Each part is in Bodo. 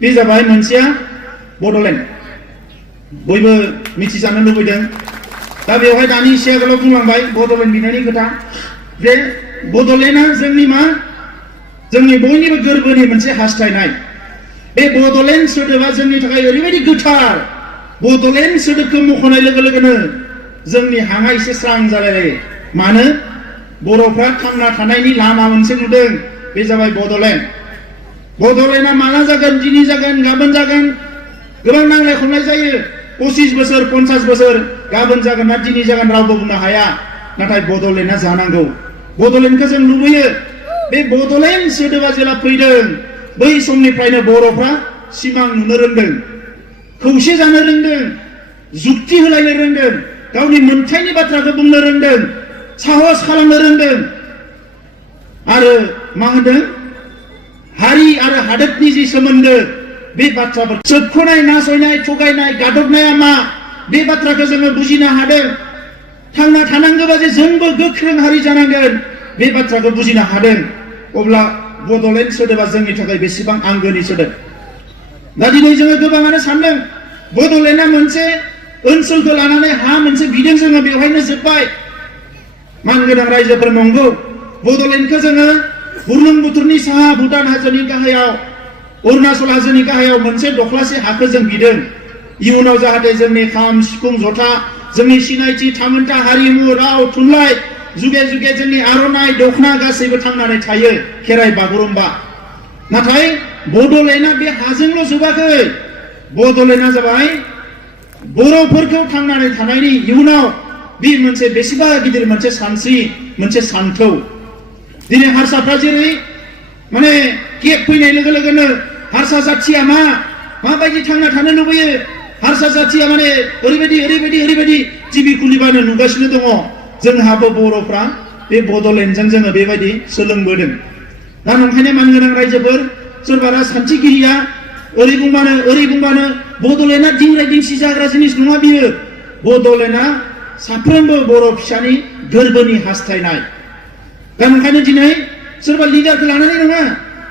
बे जाबाय मोनसेया बड'लेण्ड बयबो मिथिजानो लुबैदों दा बेवहाय दानि एसे आगोलाव बुंलांबाय बड'लेण्ड बिनायनि खोथा जे बड'लेण्डआ जोंनि मा जोंनि बयनिबो गोरबोनि मोनसे हास्थायनाय बे बड'लेण्ड सोदोबा जोंनि थाखाय ओरैबायदि गोथार बड'लेण्ड सोदोबखौ मख'नाय लोगो लोगोनो जोंनि हाङा एसे स्रां जालायलायो मानो बर'फ्रा थांना थानायनि लामा मोनसे नुदों बे जाबाय बड'लेण्ड बड'लेण्डआ माला जागोन दिनै जागोन गाबोन जागोन गोबां नांलाय खमलाय जायो 25 बोसोर 50 बोसोर गाबोन जागोन ना दिनै जागोन रावबो बुंनो हाया नाथाय बड'लेण्डआ जानांगौ बड'लेण्डखौ जों लुबैयो बे बड'लेण्ड सोदोबा जेला फैदों बै समनिफ्रायनो बर'फ्रा सिमां नुनो रोंदों खौसे जानो रोंदों जुक्ति होलायनो रोंदों गावनि मोनथायनि बाथ्राखौ बुंनो रोंदों साहस खालामनो रोंदों आरो मा होनदों हारि आरो हादोरनि जि सोमोन्दो बे बाथ्राफोर सोबख'नाय नासयनाय थगायनाय गादबनाया मा बे बाथ्राखौ जोङो बुजिनो हादों थांना थानांगौबा जे जोंबो गोख्रों हारि जानांगोन बे बाथ्राखौ बुजिनो हादों अब्ला बड'लेण्ड सोदोबा जोंनि थाखाय बेसेबां आंगोनि सोदोब दा दिनै जोङो गोबाङानो सानदों बड'लेण्डआ मोनसे ओनसोलखौ लानानै हा मोनसे बिदों जोङो बेवहायनो जोब्बाय मानगोनां रायजोफोर नंगौ बड'लेण्डखौ जोङो बुरलुंबुथुरनि साहा भुटान हाजोनि गाहायाव अरुणाचल हाजोनि गाहायाव मोनसे दख्लासे हाखौ जों बिदों इयुनाव जाहाथे जोंनि खाम सिफुं जथा जोंनि सिनायथि थामोनथा हारिमु राव थुनलाइ जुगे जुगे जोंनि आर'नाइ दखना गासैबो थांनानै थायो खेराइ बागुरुम्बा नाथाय बड'लेण्डआ बे हाजोंल' जोबाखै बड'लेण्डआ जाबाय बर'फोरखौ थांनानै थानायनि इयुनाव बे मोनसे बेसेबा गिदिर मोनसे सानस्रि मोनसे सान्थौ दिनै हारसाफ्रा जेरै माने केब फैनाय लोगो लोगोनो हारसा जाथिया माबायदि थांना थानो लुबैयो हारसा जाथिया माने ओरैबायदि टिभि खुलिबानो नुगासिनो दङ जोंहाबो बर'फ्रा बे बड'लेण्डजों जोङो बेबायदि सोलोंबोदों दा नंखायनो मानगोनां रायजोफोर सोरबा राजखान्थिगिरिया ओरै बुंबानो बड'लेण्डआ दिंग्राय दिंसि जाग्रा जिनिस नङा बियो बड'लेण्डआ साफ्रोमबो बर' फिसानि गोरबोनि हास्थायनाय दा नंखायनो दिनै सोरबा लिडारखौ लानानै नङा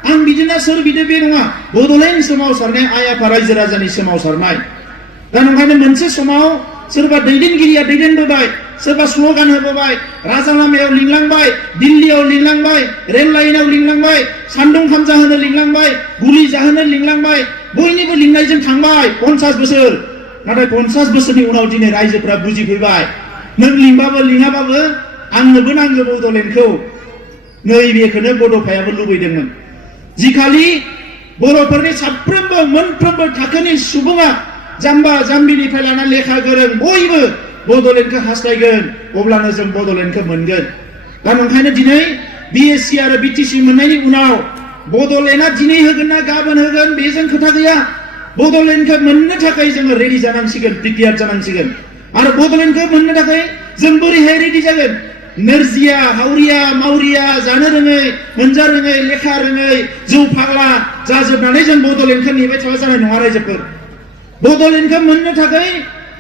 आं बिदिनो सोर बिदि बे नङा बड'लेण्ड सोमावसारनाय आइ आफा रायजो राजानि सोमावसारनाय दा नंखायनो मोनसे समाव सोरबा दैदेनगिरिया दैदेनबोबाय सोरबा स्ल'गान होबोबाय राजा लामायाव लिंलांबाय दिल्लीयाव लिंलांबाय रेल लाइनाव लिंलांबाय सान्दुं खामजा होनो लिंलांबाय गुलि जाहोनो लिंलांबाय बयनिबो लिंनायजों थांबाय 50 बोसोर नाथाय 50 बोसोरनि उनाव दिनै रायजोफ्रा बुजिफैबाय नों लिंबाबो लिङाबाबो आंनोबो नांगौ बड'लेण्डखौ नैबेखौनो बड'फायाबो लुबैदोंमोन जिखालि बर'फोरनि साफ्रोमबो मोनफ्रोमबो थाखोनि सुबुङा जाम्बा जाम्बिनिफ्राय लाना लेखा गोरों बयबो बड'लेण्डखौ हास्थायगोन अब्लानो जों बड'लेण्डखौ मोनगोन दा नंखायनो दिनै बिएससि आरो बिटिसि मोननायनि उनाव बड'लेण्डआ दिनै होगोन ना गाबोन होगोन बेजों खोथा गैया बड'लेण्डखौ मोननो थाखाय जोङो रेडि जानांसिगोन प्रिपेयार जानांसिगोन आरो बड'लेण्डखौ मोननो थाखाय जों बोरैहाय रेडि जागोन नोरजिया हावरिया मावरिया जानो रोङै मोनजा रोङै लेखा रोङै जौ फाग्ला जाजोबनानै जों बड'लेण्डखौ नेबाय थाबा जानाय नङा रायजोफोर बड'लेण्डखौ मोननो थाखाय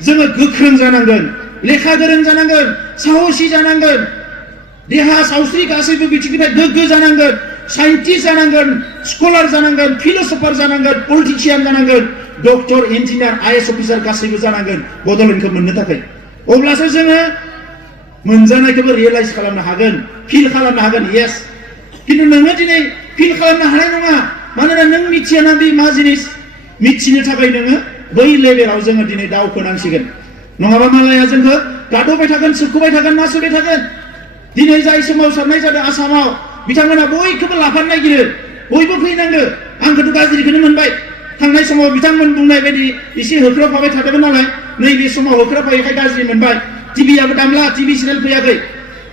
जोङो गोख्रों जानांगोन लेखा गोरों जानांगोन साहसि जानांगोन देहा सावस्रि गासैबो बिथिंनिफ्राय गोग्गो जानांगोन साइन्टिस्ट जानांगोन स्कलार जानांगोन फिलसफार जानांगोन पलिटिशियान जानांगोन डक्टर इन्जिनियार आइएएस अफिसार गासैबो जानांगोन बड'लेण्डखौ मोननो थाखाय अब्लासो जोङो मोनजानायखौबो रियेलाइज खालामनो हागोन फिल खालामनो हागोन येस किन्तु नोङो दिनै फिल खालामनो हानाय नङा मानोना नों मिथिया ना बे मा जिनिस मिथिनो थाखाय नोङो बै लेभेलाव जोङो दिनै दावखोनांसिगोन नङाबा मालाया जोंखौ गादबबाय थागोन सोबख'बाय थागोन नासयबाय थागोन दिनै जाय सोमावसारनाय जादों आसामाव बिथांमोना बयखौबो लाफानो नागिरो बयबो फैनांगौ आंखौथ' गाज्रिखौनो मोनबाय थांनाय समाव बिथांमोन बुंनाय बायदि एसे होख्रावफाबाय थादोंमोन नालाय नैबे समाव होख्रावफायैखाय गाज्रि मोनबाय टिभियाबो दामला टिभि चेनेल फैयाखै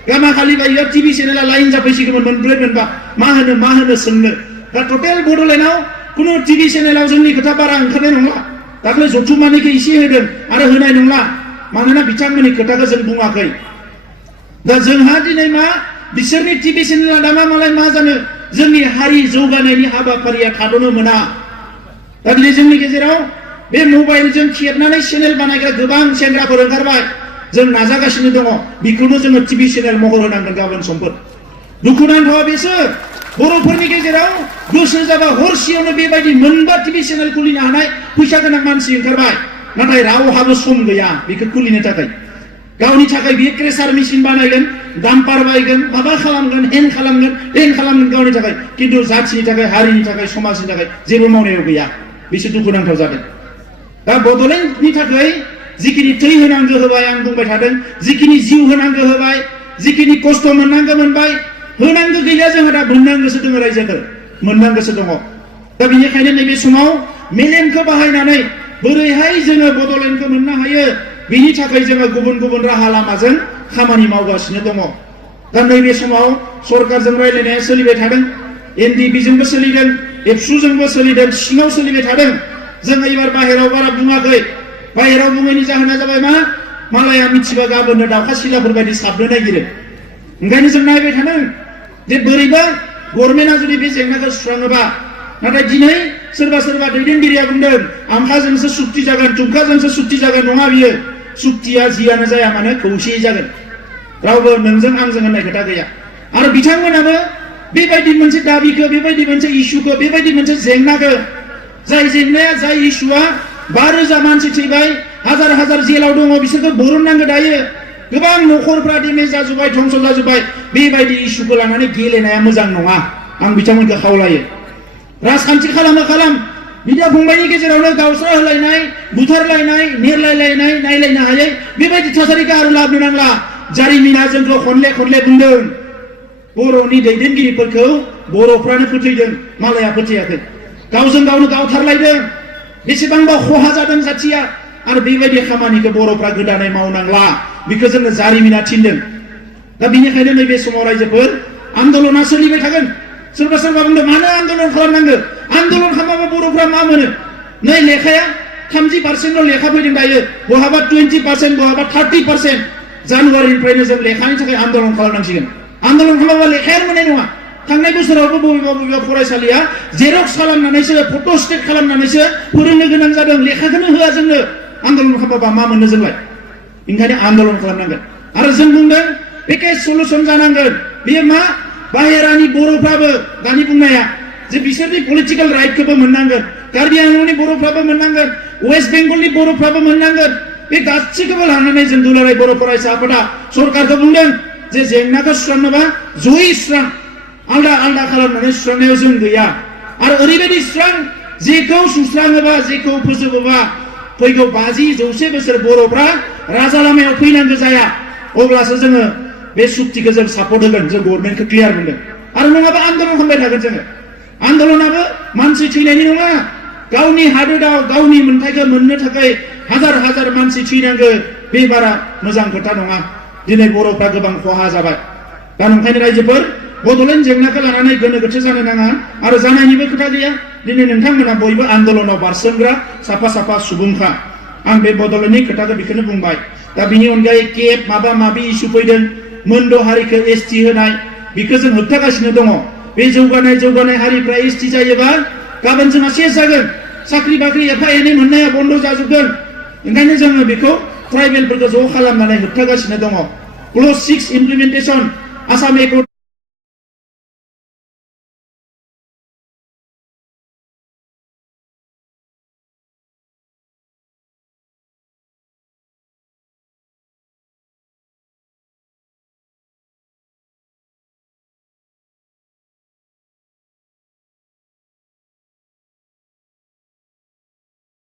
गामाखालि बायदियाव टिभि चेनेला लाइन जाफैसिगौमोन मोनब्रै मोनबा मा होनो सोंनो दा टटेल बड'लेण्डआव खुनु टिभि चेनेलाव जोंनि खोथा बारा ओंखारनाय नंला दाख्लै जथुमानिखौ एसे होदों आरो होनाय नंला मानोना बिथांमोननि खोथाखौ जों बुङाखै दा जोंहा दिनै मा बिसोरनि टिभि चेनेला दामा मालाय मा जानो जोंनि हारि जौगानायनि हाबाफारिया थाद'नो मोना दा दिनै जोंनि गेजेराव बे मबाइलजों खेबनानै चेनेल बानायग्रा गोबां सेंग्राफोर ओंखारबाय जों नाजागासिनो दङ बेखौनो जोङो टिभि चेनेल महर होनांगोन गाबोन समफोर दुखुनांथावा बेसो बर'फोरनि गेजेराव गोसो जाबा हरसेयावनो बेबायदि मोनबा टिभि चेनेल खुलिनो हानाय फैसा गोनां मानसि ओंखारबाय नाथाय रावहाबो सम गैया बेखौ खुलिनो थाखाय गावनि थाखाय बियो क्रेसार मेसिन बानायगोन डाम्पार बायगोन माबा खालामगोन हेन खालामगोन टेन खालामगोन गावनि थाखाय खिन्थु जाथिनि थाखाय हारिनि थाखाय समाजनि थाखाय जेबो मावनायाव गैया बिसोर दुखुनांथाव जादों दा बड'लेण्डनि थाखाय जिखिनि थै होनांगौ होबाय आं बुंबाय थादों जिखिनि जिउ होनांगौ होबाय जिखिनि खस्थ' मोननांगौ मोनबाय होनांगौ गैया जोंहा दा मोननांगौसो दङ रायजोखौ मोननांगौसो दङ दा बेनिखायनो नैबे समाव मेलेमखौ बाहायनानै बोरैहाय जोङो बड'लेण्डखौ मोननो हायो बिनि थाखाय जोङो गुबुन गुबुन राहा लामाजों खामानि मावगासिनो दङ दा नैबे समाव सरकारजों रायज्लायनाया सोलिबाय थादों एनडिपिजोंबो सोलिदों एबसुजोंबो सोलिदों सिङाव सोलिबाय थादों जों एबार बाहेराव बारा बुङाखै बाहेराव बुङैनि जाहोना जाबाय मा मालाया मिथिबा गाबोननो दाउखा सिलाफोर बायदि साबनो नागिरो ओंखायनो जों नायबाय थादों जे बोरैबा गभर्नमेन्टआ जुदि बे जेंनाखौ सुस्राङोबा नाथाय दिनै सोरबा सोरबा दैदेनगिरिया बुंदों आमखाजोंसो सुक्ति जागोन तुमखाजोंसो सुक्ति जागोन नङा बियो सुक्तिया जियानो जाया मानो खौसेयै जागोन रावबो नोंजों आंजों होननाय खोथा गैया आरो बिथांमोनाबो बेबायदि मोनसे दाबिखौ बेबायदि मोनसे इस्युखौ बेबायदि मोनसे जेंनाखौ जाय जेंनाया जाय इस्युआ 5,000 मानसि थैबाय हाजार हाजार जेलाव दङ बिसोरखौ बरननांगौ दायो गोबां न'खरफ्रा डेमेज जाजोब्बाय धंस जाजोब्बाय बेबायदि इस्युखौ लानानै गेलेनाया मोजां नङा आं बिथांमोनखौ खावलायो राजखान्थि खालाम बिदा फंबायनि गेजेरावनो गावस्रा होलायनाय बुथारलायनाय नेरलायलायनाय नायलायनो हायै बेबायदि थासारिखौ आरो लाबोनो नांला जारिमिना जोंखौ खनले बुंदों बर'नि दैदेनगिरिफोरखौ बर'फ्रानो फोथैदों मालाया फोथैयाखै गावजों गावनो गावथारलायदों बेसेबांबा खहा जादों जाथिया आरो बेबायदि खामानिखौ बर'फ्रा गोदानै मावनांला बेखौ जोंनो जारिमिना थिनदों दा बेनिखायनो नैबे समाव रायजोफोर आन्दलना सोलिबाय थागोन सोरबा बुंदों मानो आन्दलन खालामनांगौ आन्दलन खालामाबा बर'फ्रा मा मोनो नै लेखाया 30% लेखा फैदों दायो बहाबा 20% बहाबा 30% जानुवारिनिफ्रायनो जों लेखानि थाखाय आन्दलन खालामनांसिगोन आन्दलन खालामाबा लेखायानो मोननाय नङा थांनाय बोसोरावबो बबेबा फरायसालिया जेरक्स खालामनानैसो फट' स्टेट खालामनानैसो फोरोंनो गोनां जादों लेखाखौनो होआ जोंनो आन्दलन खालामाबा मा मोननो जोंलाय ओंखायनो आन्दलन खालामनांगोन आरो जों बुंदों पेकेज सलुसन जानांगोन बेयो मा बाहेरानि बर'फ्राबो दानि बुंनाया जे बिसोरनि पलिटिकेल राइटखौबो मोननांगोन कार्बि आंलंनि बर'फ्राबो मोननांगोन वेस्ट बेंगलनि बर'फ्राबो मोननांगोन बे गासैखौबो लानानै जों दुलाराय बर' फरायसा आफादा सरकारखौ बुंदों जे जेंनाखौ सुस्रांनोबा जयै सुस्रां आलदा खालामनानै सुस्रांनायाव जों गैया आरो ओरैबायदि सुस्रां जेखौ सुस्राङोबा जेखौ फोजोबोबा फैगौ 50-100 बोसोर बर'फ्रा राजा लामायाव फैनांगौ जाया अब्लासो जोङो बे सुक्तिखौ जों सापर्ट होगोन जों गभर्नमेन्टखौ क्लियार मोनदों आरो नङाबा आन्दलन खालामबाय थागोन जोङो आन्दलनाबो मानसि थैनायनि नङा गावनि हादोराव गावनि मोन्थाइखौ मोननो थाखाय हाजार मानसि थैनांगौ बे बारा मोजां खोथा नङा दिनै बर'फ्रा गोबां खहा जाबाय दा ओंखायनो रायजोफोर बड'लेण्ड जेंनाखौ लानानै गोनो गोथो जानो नाङा आरो जानायनिबो खोथा गैया दिनै नोंथांमोना बयबो आन्दलनाव बारसोमग्रा साफा सुबुंखा आं बे बड'लेण्डनि खोथाखौ बेखौनो बुंबाय दा बिनि अनगायै केब माबा इस्यु फैदों मोनद' हारिखौ एसटि होनाय बेखौ जों होबथागासिनो दङ बे जौगानाय हारिफ्रा एसटि जायोबा गाबोन जोंहा सेस जागोन साख्रि बाख्रि एफा एनै मोननाया बन्द जाजोबगोन ओंखायनो जोङो बेखौ ट्राइबेलफोरखौ ज' खालामनानै होबथागासिनो दङ क्ल'ज 6 इमप्लिमेन्टेसन आसाम एकर्ड